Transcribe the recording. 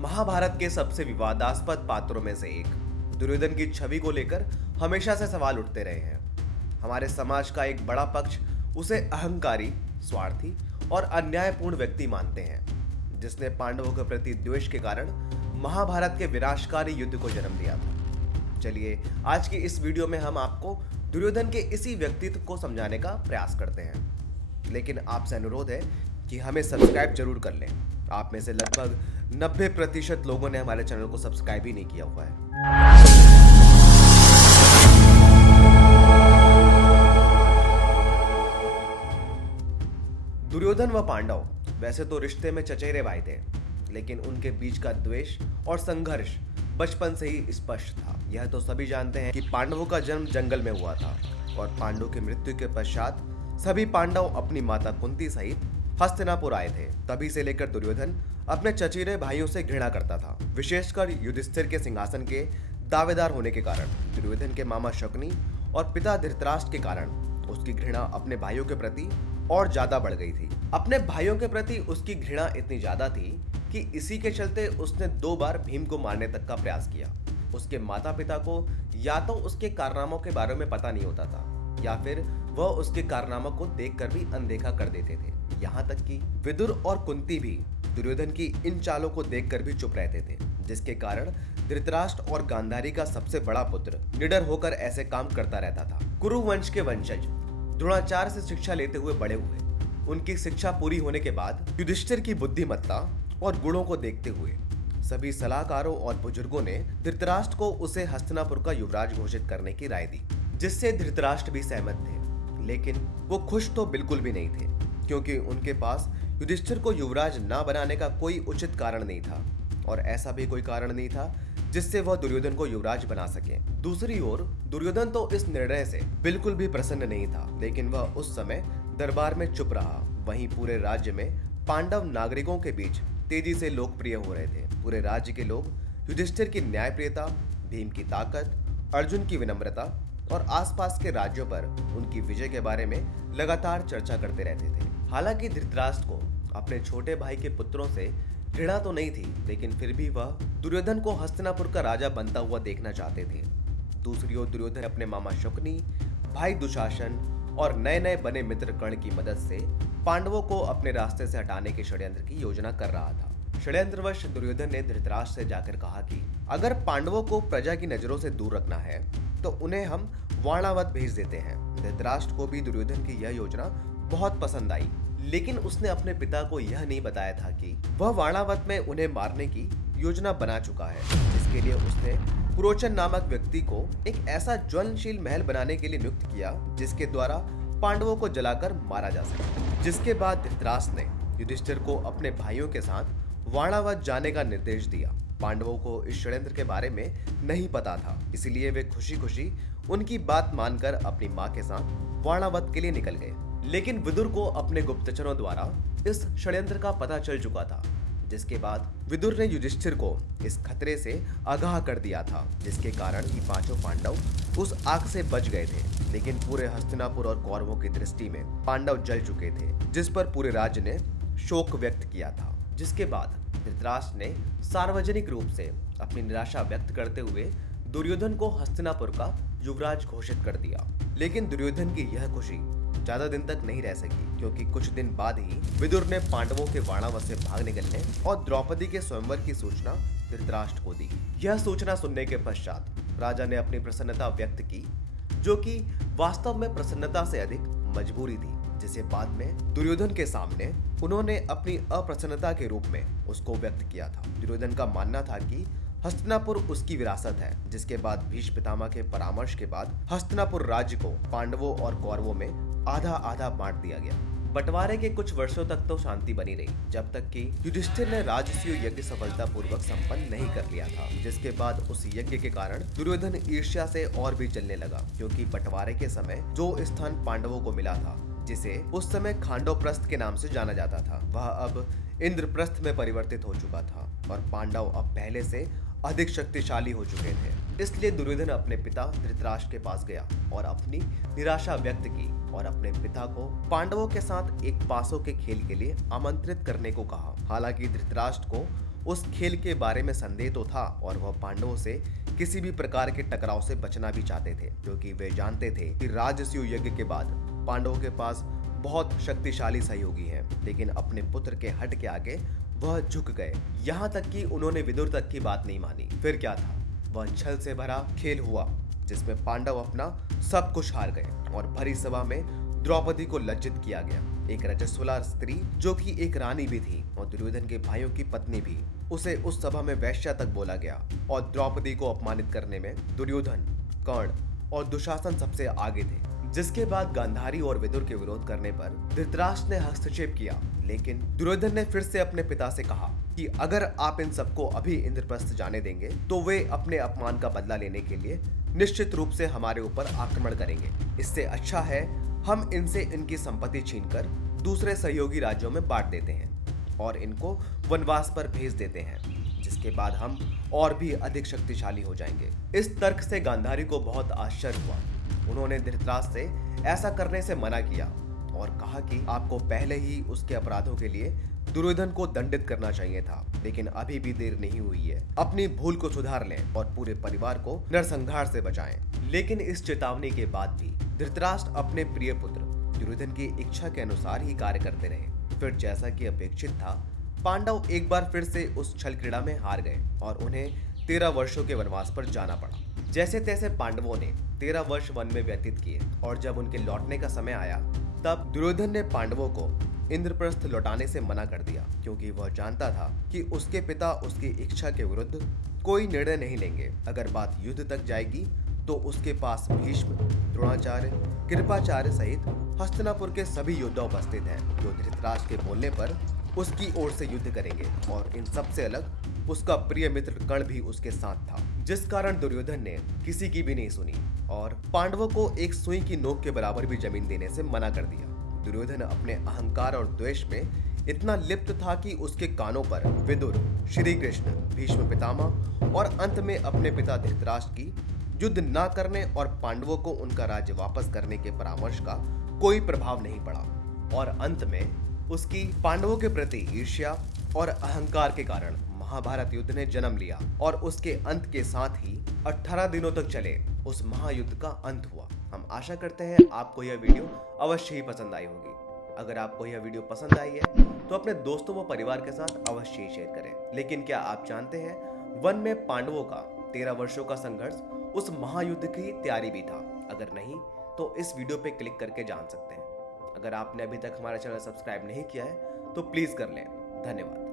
महाभारत के सबसे विवादास्पद पात्रों में से एक दुर्योधन की छवि को लेकर हमेशा से सवाल उठते रहे हैं। हमारे समाज का एक बड़ा पक्ष उसे अहंकारी, स्वार्थी और अन्यायपूर्ण व्यक्ति मानते हैं, जिसने पांडवों के प्रति द्वेष के कारण महाभारत के विनाशकारी युद्ध को जन्म दिया था। चलिए आज की इस वीडियो में हम आपको दुर्योधन के इसी व्यक्तित्व को समझाने का प्रयास करते हैं। लेकिन आपसे अनुरोध है कि हमें सब्सक्राइब जरूर कर लें। आप में से लगभग 90% लोगों ने हमारे चैनल को सब्सक्राइब ही नहीं किया हुआ है। दुर्योधन व पांडव वैसे तो रिश्ते में चचेरे भाई थे, लेकिन उनके बीच का द्वेष और संघर्ष बचपन से ही स्पष्ट था। यह तो सभी जानते हैं कि पांडवों का जन्म जंगल में हुआ था और पांडवों की मृत्यु के पश्चात सभी पांडव अपनी माता कुंती सहित हस्तिनापुर आए थे। तभी से लेकर दुर्योधन अपने चचेरे भाइयों से घृणा करता था, विशेषकर युधिष्ठिर के सिंहासन के दावेदार होने के कारण। दुर्योधन के मामा शकुनी और पिता धृतराष्ट्र के कारण उसकी घृणा अपने भाइयों के प्रति और ज्यादा बढ़ गई थी। अपने भाइयों के प्रति उसकी घृणा इतनी ज्यादा थी कि इसी के चलते उसने 2 बार भीम को मारने तक का प्रयास किया। उसके माता पिता को या तो उसके कारनामों के बारे में पता नहीं होता था या फिर वह उसके कारनामों को देखकर भी अनदेखा कर देते थे। यहाँ तक कि विदुर और कुंती भी दुर्योधन की इन चालों को देखकर भी चुप रहते थे, जिसके कारण धृतराष्ट्र और गांधारी का सबसे बड़ा पुत्र निडर होकर ऐसे काम करता रहता था। कुरु वंश के वंशज द्रोणाचार्य से शिक्षा लेते हुए बड़े हुए। उनकी शिक्षा पूरी होने के बाद युधिष्ठिर की बुद्धिमत्ता और गुणों को देखते हुए सभी सलाहकारों और बुजुर्गों ने धृतराष्ट्र को उसे हस्तिनापुर का युवराज घोषित करने की राय दी, जिससे धृतराष्ट्र भी सहमत थे। लेकिन वो खुश तो बिल्कुल भी नहीं थे, क्योंकि उनके पास युधिष्ठिर को युवराज ना बनाने का कोई उचित कारण नहीं था और ऐसा भी कोई कारण नहीं था जिससे वह दुर्योधन को युवराज बना सके। दूसरी ओर दुर्योधन तो इस निर्णय से बिल्कुल भी प्रसन्न नहीं था, लेकिन वह उस समय दरबार में चुप रहा। वहीं पूरे राज्य में पांडव नागरिकों के बीच तेजी से लोकप्रिय हो रहे थे। पूरे राज्य के लोग युधिष्ठिर की न्यायप्रियता, भीम की ताकत, अर्जुन की विनम्रता और आसपास के राज्यों पर उनकी विजय के बारे में लगातार चर्चा करते रहते थे। हालांकि धृतराष्ट्र को अपने छोटे भाई के पुत्रों से घृणा तो नहीं थी, लेकिन फिर भी वह दुर्योधन को हस्तिनापुर का राजा बनता हुआ देखना चाहते थे। दूसरी ओर दुर्योधन अपने मामा शकुनी, भाई दुशासन और नए नए बने मित्र कर्ण की मदद से पांडवों को अपने रास्ते से हटाने के षड्यंत्र की योजना कर रहा था। षड्यंत्रवश दुर्योधन ने धृतराष्ट्र से जाकर कहा कि अगर पांडवों को प्रजा की नजरों से दूर रखना है तो उन्हें हम वाणावत भेज देते हैं। धृतराष्ट्र को भी दुर्योधन की यह योजना बहुत पसंद आई, लेकिन उसने अपने पिता को यह नहीं बताया था कि वह वाणावत में उन्हें मारने की योजना बना चुका है, जिसके लिए उसने पुरोचन नामक व्यक्ति को एक ऐसा ज्वलनशील महल बनाने के लिए नियुक्त किया जिसके द्वारा पांडवों को जलाकर मारा जा सके। जिसके बाद धृतराष्ट्र ने युधिष्ठिर को अपने भाइयों के साथ वाणावत जाने का निर्देश दिया। पांडवों को इस षड्यंत्र के बारे में नहीं पता था, इसलिए वे खुशी खुशी उनकी बात मानकर अपनी मां के साथ वाणावत के लिए निकल गए। लेकिन विदुर को अपने गुप्तचरों द्वारा इस षड्यंत्र का पता चल चुका था, जिसके बाद विदुर ने युधिष्ठिर को इस खतरे से आगाह कर दिया था, जिसके कारण ही पांचों पांडव उस आग से बच गए थे। लेकिन पूरे हस्तिनापुर और कौरवों की दृष्टि में पांडव जल चुके थे, जिस पर पूरे राज्य ने शोक व्यक्त किया था। जिसके बाद धृतराष्ट्र ने सार्वजनिक रूप से अपनी निराशा व्यक्त करते हुए दुर्योधन को हस्तिनापुर का युवराज घोषित कर दिया। लेकिन दुर्योधन की यह खुशी ज्यादा दिन तक नहीं रह सकी, क्योंकि कुछ दिन बाद ही विदुर ने पांडवों के वाणावत से भाग निकलने और द्रौपदी के स्वयंवर की सूचना धृतराष्ट्र को दी। यह सूचना सुनने के पश्चात राजा ने अपनी प्रसन्नता व्यक्त की, जो कि वास्तव में प्रसन्नता से अधिक मजबूरी थी, जिसे बाद में दुर्योधन के सामने उन्होंने अपनी अप्रसन्नता के रूप में उसको व्यक्त किया था। दुर्योधन का मानना था कि हस्तिनापुर उसकी विरासत है, जिसके बाद भीष्म पितामह के परामर्श के बाद हस्तिनापुर राज्य को पांडवों और कौरवों में आधा आधा बांट दिया गया। बंटवारे के कुछ वर्षों तक तो शांति बनी रही, जब तक कि युधिष्ठिर ने राजसूय यज्ञ सफलतापूर्वक संपन्न नहीं कर लिया था। जिसके बाद उस यज्ञ के कारण दुर्योधन ईर्ष्या से और भी जलने लगा, क्योंकि बंटवारे के समय जो स्थान पांडवों को मिला था, जिसे उस समय खांडवप्रस्थ के नाम से जाना जाता था, वह अब इंद्रप्रस्थ में परिवर्तित हो चुका था और पांडव अब पहले से अधिक शक्तिशाली हो चुके थे। इसलिए दुर्योधन अपने पिता धृतराष्ट्र के पास गया और अपनी निराशा व्यक्त की और अपने पिता को पांडवों के साथ एक पासों के खेल के लिए आमंत्रित करने को कहा। हालांकि धृतराष्ट्र को उस खेल के बारे में संदेह तो था और वह पांडवों से किसी भी प्रकार के टकराव से बचना भी चाहते थे, क्योंकि वे जानते थे कि राजसूय यज्ञ के बाद पांडवों के पास बहुत शक्तिशाली सहयोगी हैं। लेकिन अपने पुत्र के हट के आगे वह झुक गए, यहाँ तक कि उन्होंने विदुर तक की बात नहीं मानी। फिर क्या था, वह छल से भरा खेल हुआ जिसमें पांडव अपना सब कुछ हार गए और भरी सभा में द्रौपदी को लज्जित किया गया। एक रजस्वला स्त्री जो कि एक रानी भी थी और दुर्योधन के भाइयों की पत्नी भी, उसे उस सभा में वैश्या तक बोला गया और द्रौपदी को अपमानित करने में दुर्योधन, कर्ण और दुशासन सबसे आगे थे। जिसके बाद गांधारी और विदुर के विरोध करने पर धृतराष्ट्र ने हस्तक्षेप किया, लेकिन दुर्योधन ने फिर से अपने पिता से कहा कि अगर आप इन सबको अभी इंद्रप्रस्थ जाने देंगे तो वे अपने अपमान का बदला लेने के लिए निश्चित रूप से हमारे ऊपर आक्रमण करेंगे। इससे अच्छा है हम इनसे इनकी संपत्ति छीनकर दूसरे सहयोगी राज्यों में बांट देते हैं और इनको वनवास पर भेज देते हैं, जिसके बाद हम और भी अधिक शक्तिशाली हो जाएंगे। इस तर्क से गांधारी को बहुत आश्चर्य हुआ। उन्होंने धृतराष्ट्र से ऐसा करने से मना किया और कहा कि आपको पहले ही उसके अपराधों के लिए दुर्योधन को दंडित करना चाहिए था, लेकिन अभी भी देर नहीं हुई है। अपनी भूल को सुधार लें और पूरे परिवार को नरसंहार से बचाएं। लेकिन इस चेतावनी के बाद भी धृतराष्ट्र अपने प्रिय पुत्र दुर्योधन की इच्छा के अनुसार ही कार्य करते रहे। फिर जैसा कि अपेक्षित था, पांडव एक बार फिर से उस छल क्रीड़ा में हार गए और उन्हें 13 वर्षों के वनवास पर जाना पड़ा। जैसे तैसे पांडवों ने 13 वर्ष वन में व्यतीत किए और जब उनके लौटने का समय आया तब दुर्योधन ने पांडवों को इंद्रप्रस्थ लौटाने से मना कर दिया, क्योंकि वह जानता था कि उसके पिता उसकी इच्छा के विरुद्ध कोई निर्णय नहीं लेंगे। अगर बात युद्ध तक जाएगी तो उसके पास भीष्म, द्रोणाचार्य, कृपाचार्य सहित हस्तिनापुर के सभी योद्धा उपस्थित हैं, जो धृतराष्ट्र के बोलने पर उसकी ओर से युद्ध करेंगे। और इन सबसे अलग उसका प्रिय मित्र कर्ण भी उसके साथ था, जिस कारण दुर्योधन ने किसी की भी नहीं सुनी और पांडवों को एक सुई की नोक के बराबर भी जमीन देने से मना कर दिया। दुर्योधन अपने अहंकार और द्वेष में इतना लिप्त था कि उसके कानों पर विदुर, श्री कृष्ण, भीष्म पितामह और अंत में अपने पिता धृतराष्ट्र की युद्ध न करने और पांडवों को उनका राज्य वापस करने के परामर्श का कोई प्रभाव नहीं पड़ा। और अंत में उसकी पांडवों के प्रति ईर्ष्या और अहंकार के कारण महाभारत युद्ध ने जन्म लिया और उसके अंत के साथ ही 18 दिनों तक चले उस महायुद्ध का अंत हुआ। हम आशा करते हैं आपको यह वीडियो अवश्य ही पसंद आई होगी। अगर आपको यह वीडियो पसंद आई है तो अपने दोस्तों व परिवार के साथ अवश्य ही शेयर करें। लेकिन क्या आप जानते हैं, वन में पांडवों का 13 वर्षों का संघर्ष उस महायुद्ध की तैयारी भी था? अगर नहीं तो इस वीडियो पे क्लिक करके जान सकते हैं। अगर आपने अभी तक हमारा चैनल सब्सक्राइब नहीं किया है तो प्लीज कर लें। धन्यवाद।